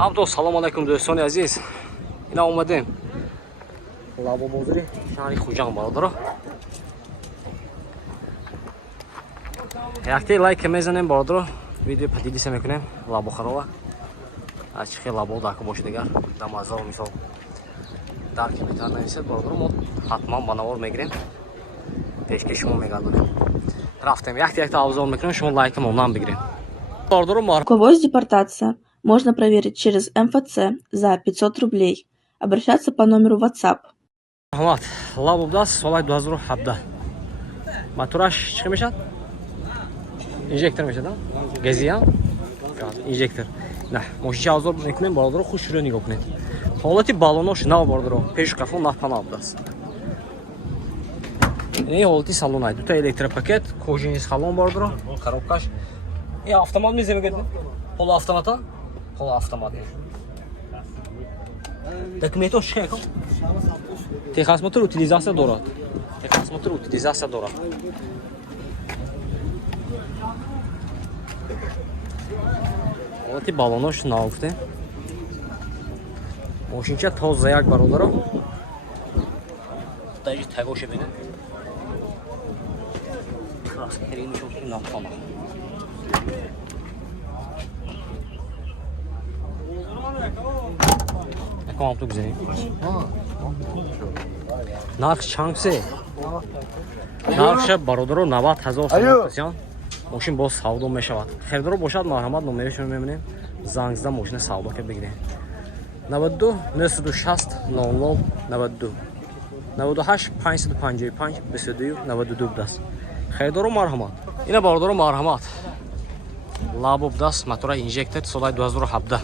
همطور سلام علیکم دوستان عزیز. اینا اومدیم لابو بازاری شهر خوجان برادر. یکی لایک میزنیم برادر. ویدیو پدیدیس میکنیم لابو خرابه. از چه لابو داک باشه دیگر دمازال مثال دارک میتونه نمیشه برادر ما حتما بنوار میگیریم. پیشکش شما میگردونیم. رفتیم یک تا обзор میکنیم شما لایک مونام بگیریم. برادر ما У кого есть депортация, можно проверить через МФЦ за 500 рублей. Обращаться по номеру WhatsApp. Ahmet, labubdas solay 2017. Maturaş çıkmışat. İnjektör meşadan. Geziyan. İnjektör. Ne? Moşiçi azor ekmen baradır xuş şurani goknet. Halati balonoş na baradır o. Peş kafon nahpan abdas. Ne halati salonay. Duta elektrik paket, kojiniz salon baradır o. Коробкаш. Ya avtomat mı izleme geldin? Polo avtomata. Polo avtomat. Документов шеком. Техосмотр утилизация дорад. Техосмотр утилизация дорад. Вот и баллонош науфте. Мошинча тоз заяк бародаро. Даже тагоше бинен. Краска херин шошки нафтама. Яком то гзени. Нарх чангсе. Нархша бародаро 90000 сомон касян. Мошин боз савдо мешавад. Хердоро бошад марҳамат номерашон мемонем. Зангзда мошина савдо ка бигирем. 92 960 00 92 98 555 22 92 даст. Хердоро марҳамат. Ина бародаро марҳамат. Лабоб даст мотора инжектор солай 2017.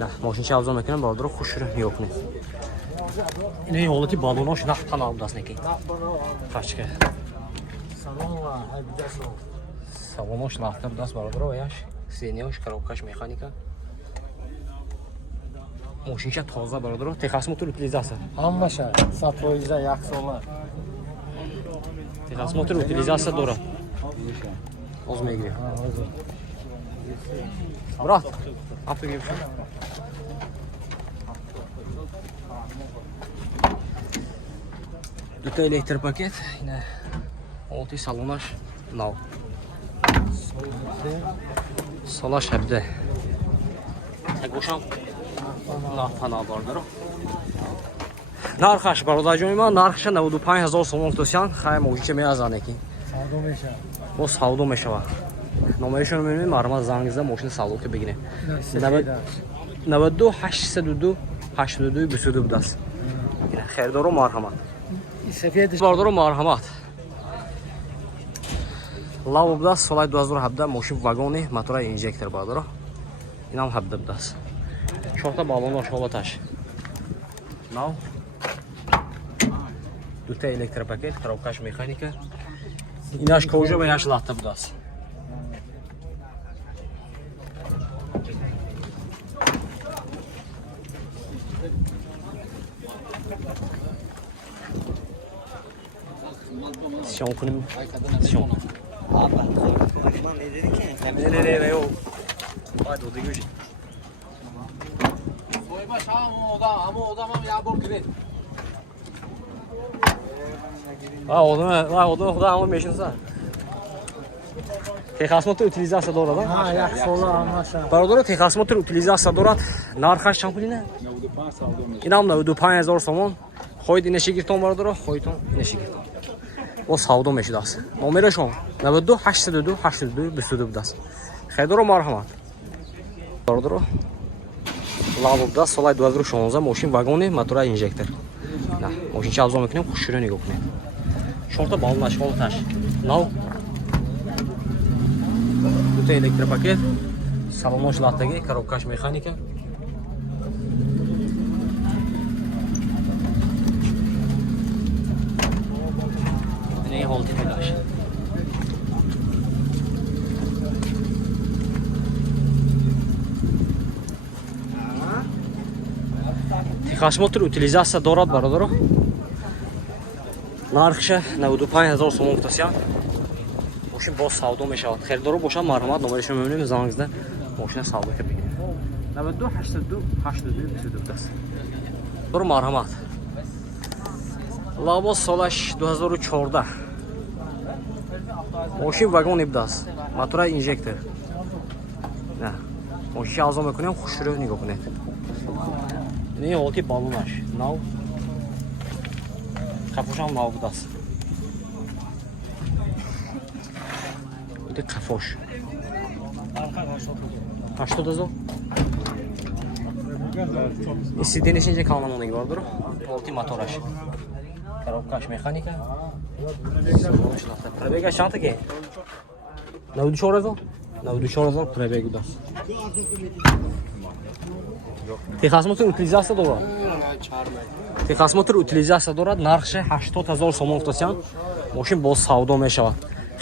نه ماشین چه افزار میکنم برادر خوش رو میکنه اینه حالتی بالوناش نه تناب دست نکی فچکه سواماش لحظه دست برادر و یاش سینیاش коробкаш механика ماشین چه تازه برادر تخصص موتور утилизация همشه 100% یک سال تخصص موتور утилизация داره از میگیره برات آفر گیرم Duta elektrik paket yine 6 salonaj nav. Salaş həbdə. Təqoşam nafana bardaro. Narxaş barodajıyma narxşa 95000 somon tosyan xay mojiçe meyazane ki. Savdo meşa. Bu savdo meşava. Nomerişon mənim arama zangizdə moşin savdo begine. 92 802 82 22 das. Yine xəridaro marhamat. Бардоро марҳамат. Лавбдас солай 2017 мошин вагони мотора инжектор бардоро. Инам 17 дас. Чорта балонош ҳолаташ. Нав. Дута электропакет, коробкаш механика. Инаш кожа ва яш латта будас. Siamo con il siamo. Ma ne dedi ki? Ne yok. Hadi o da göç. Soyma şam ama odama ya bol girin. Odama ama meşinsa. Texas motor utilizatsiya dorad. Ha, یک سال همشه. Barodaro Texas motor utilizatsiya dorad. Narxash чанд пулина? 95 savdo meşa. Inam 95000 somon. Xo'yd ina shigirton barodaro, xo'yton ina shigirton. O savdo meşidas. Nomerashon 92 802 82 22 das. Xedoro marhamat. Barodaro. Lavobda solay 2016 moshin vagoni motora injektor. Na, moshin chavzo mekunam xushro nigah kunam. Shorta balnash holtash. Nav. Duta elektrik paket. Salonoj latdagi коробкаш mexanika. Holti flash. Texas motor utilizatsiya dorad barodaro. Narxша 95000 сомон тасян. Мошин боз савдо мешавад. Херидоро бошад марҳамат номерашон мемонем зангизда мошина савдо ка бигирем. 92 82 82 22 است. برو مرحمت. لاباس سالش 2014. ماشین واگن 17 است. موتور اینژکتور. نه. ماشین آزاد میکنیم خوش رو نگاه کنید. این حالتی بالونش. ناو. کفوش هم ناو بوده است. این کفوش. 80,000. Istediğiniz için kanalına gidiyordur. Ulti motoraş. Коробкаш механика. Пробега шанта ки? На 4,000? На 4,000 пробега даст. Техосмотр утилизация дорад. Техосмотр утилизация дорад. Нархш 80,000 сомон гуфтасиян. Мошин боз савдо мешавад.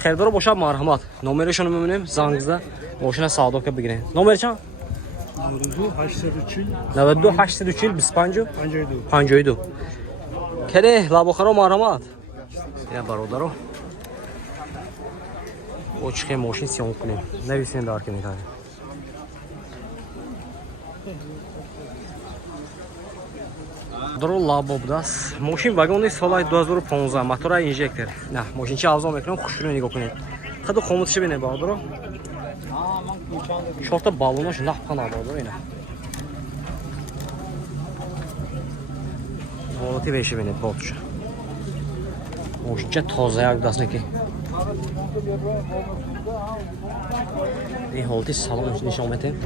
Хердор бошад марҳамат. Номерашон мебинем зангизда мошина савдо ка бигирем. Номер чанд? 92 840 25 52. Кеде лабохаро марҳамат. Я бародаро. Очхе мошин сиём кунем. Нависем дар кемитари. Дро лабо будас. Мошин вагони соли 2015. Мотора инжектор. На, мошин чи авзо мекунам, хушро нигоҳ кунед. Хаду хомутши бине бародаро. Шорта балонаш нахпана бародаро ина. Волоти веши бинед болча. Мошинча тоза як дастнеки. این حالتی سالونش نشان میدیم.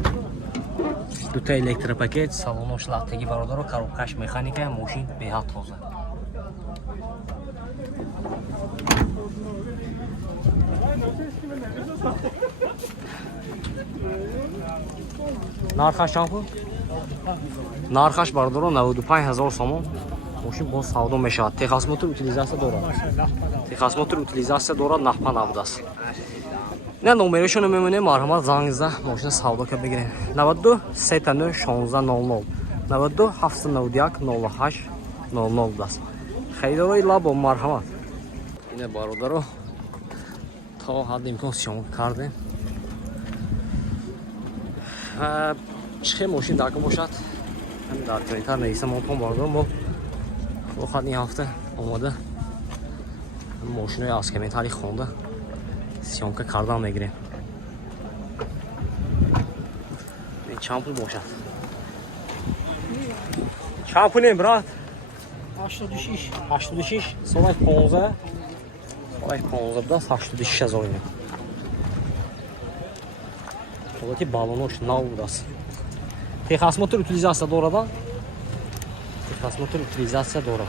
دو تا الکتروپاکت سالونش لاتگی برادر و کاروبکش مکانیکه ماشین به حد تازه. نرخش چند بود؟ نرخش برادر 95,000 سوم. ماشین با سودا میشود. تخصص утилизация دارد. تخصص утилизация دارد نخپا نبوده است. نه نمرهشون رو میمونه مرحمت زنگزده ماشین سودا که بگیریم 92 39 16 00 92 791 08 00 دست خیلی روی لابو مرحمت اینه برادر رو تا حد امکان سیام کردیم چه ماشین داکم باشد همین در کنیتر نیسته مانتون برادر ما بخواد این هفته آماده ماشین های از کمیتری خونده سیامکه کردن میگیریم چند پول باشد چند پولیم برات 86 86 سالش 15 سالش 15 بدست 86,000 اینه حالتی بالونوش نو بدست تخصص утилизация دارد تخصص утилизация دارد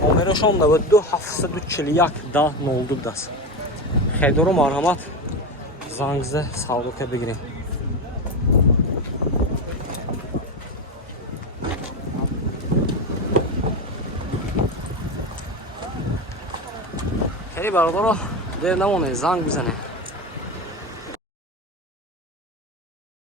номерашон 92 741 10 02 даст. Хейдоро марҳамат зангза савдо ка бигирем. Хей бародаро, де намоне занг бизане.